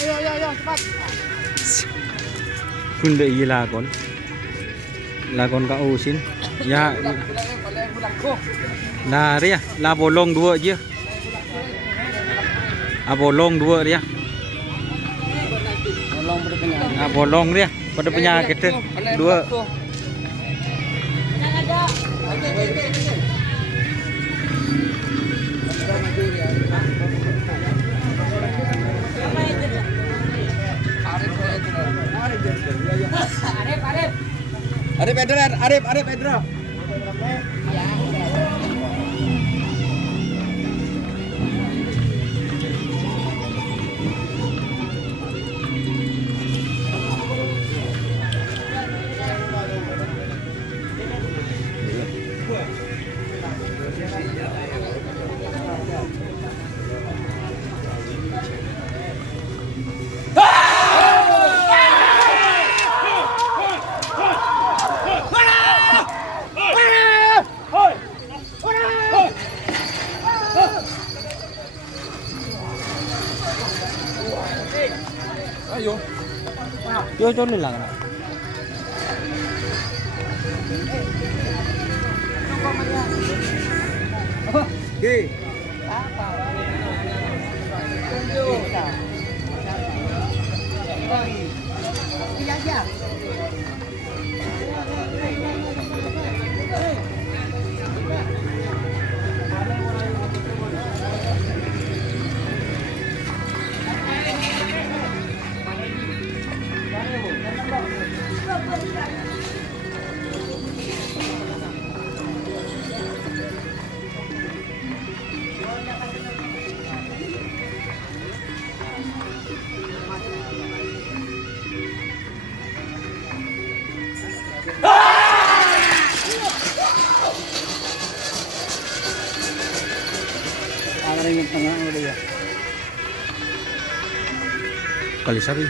Ayo, cepat. Kundi lakon. Lakon ka usin. Ya. Nah, ria, la bolong dua je. Bolong dua dia. Bolong dia. Pada penyakit tu. Dua. Arif Pedro. Ayo. Yo cho nên là Oke. Iya aja. Ang ring tengah udah ya. Kalisari.